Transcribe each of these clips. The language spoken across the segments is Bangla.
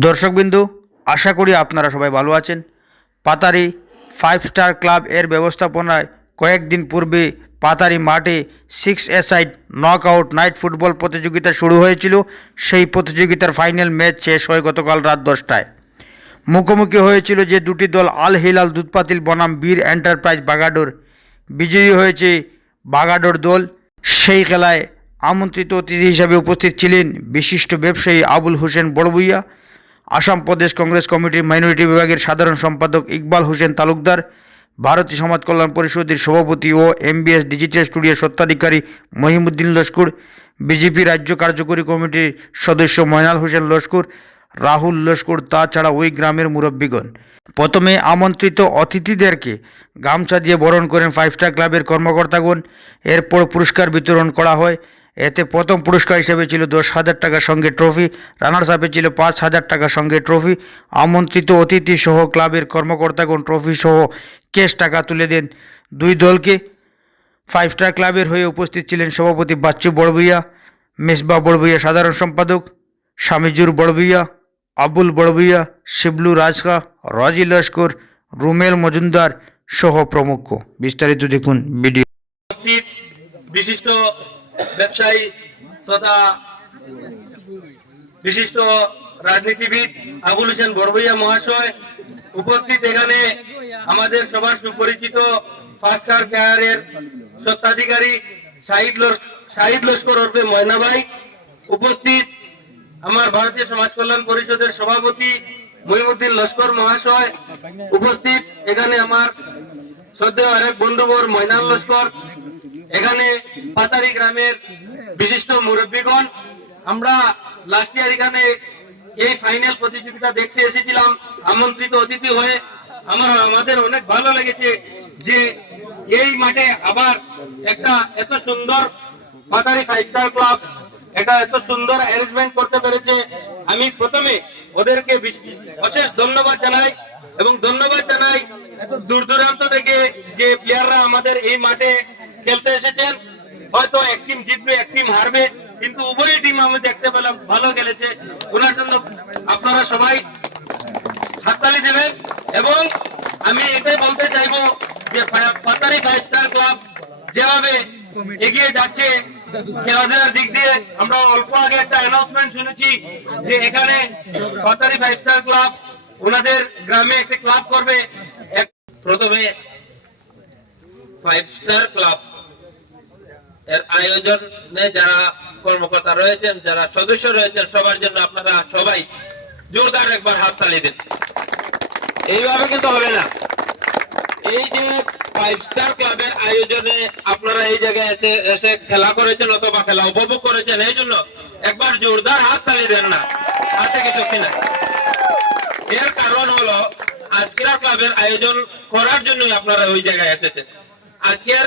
দর্শকবিন্দু, আশা করি আপনারা সবাই ভালো আছেন। পাতারি ফাইভ স্টার ক্লাব এর ব্যবস্থাপনায় কয়েকদিন পূর্বে পাতারি মাঠে six a side knockout night football প্রতিযোগিতা শুরু হয়েছিল। সেই প্রতিযোগিতার ফাইনাল ম্যাচ শেষ হয় গতকাল রাত দশটায়। মুখোমুখি হয়েছিল যে দুটি দল আল হিলাল দুধপাতিল বনাম বীর এন্টারপ্রাইজ বাগাডোর। বিজয়ী হয়েছে বাগাডোর দল। সেই খেলায় আমন্ত্রিত অতিথি হিসাবে উপস্থিত ছিলেন বিশিষ্ট ব্যবসায়ী আবুল হোসেন বড়বুইয়া আসাম প্রদেশ কংগ্রেস কমিটির মাইনরিটি বিভাগের সাধারণ সম্পাদক ইকবাল হোসেন তালুকদার, ভারতীয় সমাজ কল্যাণ পরিষদের সভাপতি ও এমবিএস ডিজিটাল স্টুডিও স্বত্বাধিকারী মহিমুদ্দিন লস্কর বিজেপি রাজ্য কার্যকরী কমিটির সদস্য ময়নাল হোসেন লস্কর, রাহুল লস্কর, তাছাড়া ওই গ্রামের মুরব্বীগণ। প্রথমে আমন্ত্রিত অতিথিদেরকে গামছা দিয়ে বরণ করেন ফাইভ স্টার ক্লাবের কর্মকর্তাগণ। এরপর পুরস্কার বিতরণ করা হয়। এতে প্রথম পুরস্কার হিসেবে ছিল দশ হাজার টাকার সঙ্গে ট্রফি, রানার্স আপে ছিল পাঁচ হাজার টাকার সঙ্গে ট্রফি, আমন্ত্রিত অতিথি সহ ক্লাবের কর্মকর্তাগণ ট্রফি সহ ক্যাশ টাকা তুলে দেন। দুই দলকে ফাইভ স্টার ক্লাবের হয়ে উপস্থিত ছিলেন সভাপতি বাচ্চু বড়ভুইয়া, মেসবা বড়ভুইয়া সাধারণ সম্পাদক, স্বামীজুর বড়ভুইয়া, আবুল বড়ভুইয়া, শিবলু রাজকা রাজি লস্কর, রুমেল মজুমদার সহ প্রমুখ। বিস্তারিত দেখুন ভিডিও। বিশিষ্ট ব্যবসায়ী তথা বিশিষ্ট রাজনীতিবিদ আবুল হোসেন বড়বইয়া মহাশয় উপস্থিত এখানে আমাদের সবার সুপরিচিত ফাস্টার কেয়ারের স্বত্বাধিকারী শাহিদ শাহিদ লস্কর ওরফে ময়না ভাই উপস্থিত আমার ভারতীয় সমাজ কল্যাণ পরিষদের সভাপতি মহিমুদ্দিন লস্কর মহাশয় উপস্থিত। এখানে আমার শ্রদ্ধেয় আরেক বন্ধুবর ময়নাল লস্কর। এখানে পাতারি গ্রামের বিশিষ্ট মুরব্বীগণ, আমরা লাস্ট ইয়ার এখানে এই ফাইনাল প্রতিযোগিতা দেখতে এসেছিলাম, আমন্ত্রিত অতিথি হয়ে। আমার, আমাদের অনেক ভালো লেগেছে যে এই মাঠে আবার একটা এত সুন্দর পাতারি ফাইভ স্টার ক্লাব এটা এত সুন্দর অ্যারেঞ্জমেন্ট করতে পেরেছে। আমি প্রথমে ওদেরকে অশেষ ধন্যবাদ জানাই এবং ধন্যবাদ জানাই এত দূর দূরান্ত থেকে যে প্লেয়াররা আমাদের এই মাঠে খেলতে এসেছেন। হয়তো এক টিম জিতবে, এক টিম হারবে, কিন্তু উভয় টিম আমি দেখতে পেলাম, ভালো খেলেছে। ওনার জন্য আপনারা সবাই হাততালি দেবেন এবং আমি এটাই বলতে চাইব যে পাতারি ফাইভ স্টার ক্লাব যেভাবে এগিয়ে যাচ্ছে, খেলাধুলার দিক দিয়ে, আমরা অল্প আগে একটা অ্যানাউন্সমেন্ট শুনেছি যে এখানে পাতারি ফাইভ স্টার ক্লাব ওনাদের গ্রামে একটা ক্লাব করবে। প্রথমে ফাইভ স্টার ক্লাব এর আয়োজনে যারা কর্মকর্তা রয়েছেন, যারা সদস্য রয়েছেন, সবার জন্য আপনারা সবাই জোরদার একবার হাত তালি দিন। এইভাবে কিন্তু হবে না। এই যে ফাইভ স্টার ক্লাবের আয়োজনে আপনারা এই জায়গায় এসে খেলা করেছেন অথবা খেলা উপভোগ করেছেন, এই জন্য একবার জোরদার হাত তালি দেন না। হাতে কি শক্তি নাই এর কারণ হলো, আজকের ক্লাবের আয়োজন করার জন্যই আপনারা ওই জায়গায় এসেছেন। আজকের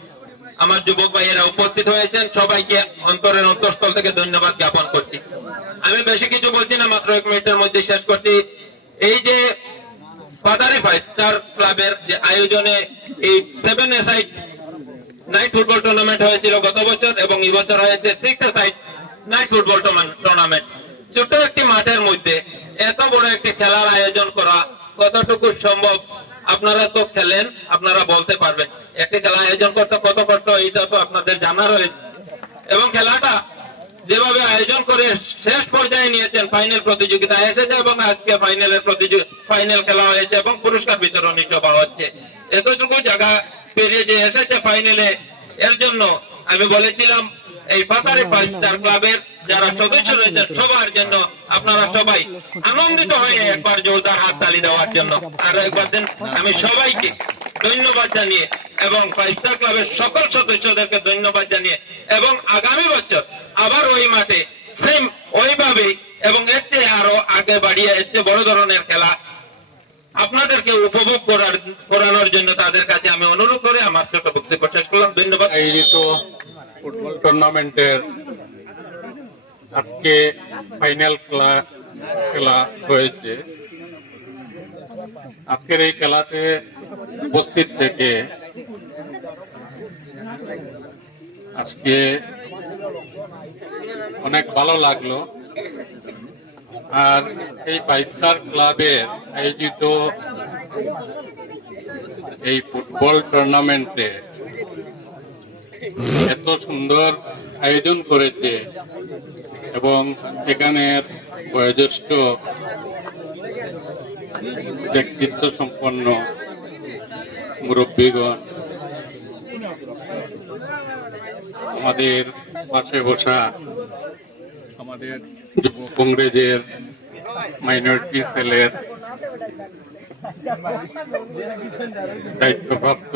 আমার যুবক ভাইয়েরা উপস্থিত হয়েছেন। সবাইকে অন্তরের অন্তঃস্থল থেকে ধন্যবাদ জ্ঞাপন করছি। আমি বেশি কিছু বলছি না, মাত্র এক মিনিটের মধ্যে শেষ করছি। এই যে ফাদারি ফাইভ স্টার ক্লাবের যে আয়োজনে এই seven a side night football tournament হয়েছিল গত বছর এবং এই বছর হয়েছে six side night football tournament ছোট একটি মাঠের মধ্যে এত বড় একটি খেলার আয়োজন করা কতটুকু সম্ভব, আপনারা তো খেলেন, আপনারা বলতে পারবেন। একটি খেলা আয়োজন করতে কত এইটা তো আপনাদের জানা রয়েছে। এবং খেলাটা যেভাবে আয়োজন করে শেষ পর্যায়ে নিয়েছেন ফাইনাল প্রতিযোগিতা এসেছে এবং আজকে ফাইনালের ফাইনাল খেলা হয়েছে এবং পুরস্কার বিতরণী সভা হচ্ছে। এতটুকু জায়গা পেরিয়ে যে এসেছে ফাইনালে, এর জন্য আমি বলেছিলাম, এই পাতারি ক্লাবের যারা সদস্য রয়েছেন সবার জন্য আপনারা সবাই আনন্দিত হয়ে একবার জোরদার হাত দেওয়ার জন্য। আর একবার আমি সবাইকে ধন্যবাদ জানিয়ে এবং ফাইভ স্টার ক্লাবের সকল সদস্যদেরকে ধন্যবাদ জানিয়ে এবং আগামী বছর আবার ওই মাঠে সেম ওইভাবে এবং এর চেয়ে আরও আগে বাড়িয়ে এর চেয়ে বড় ধরনের খেলা আপনাদেরকে উপভোগ করার, করানোর জন্য তাদের কাছে আমি অনুরোধ করে আমার ছোট বক্তব্য শেষ করলাম। ধন্যবাদ। আয়োজিত ফুটবল টুর্নামেন্টের আজকে ফাইনাল খেলা হয়েছে। আজকের এই খেলাতে উপস্থিত থেকে আজকে অনেক ভালো লাগল। আর এই স্টার ক্লাবের আয়োজিত এই ফুটবল টুর্নামেন্টে এত সুন্দর আয়োজন করেছে এবং এখানের বয়োজ্যেষ্ঠ ব্যক্তিত্ব সম্পন্ন মুরব্বীগণ আমাদের পাশে বসা আমাদের যুব কংগ্রেসের মাইনরিটি সেলের দায়িত্বপ্রাপ্ত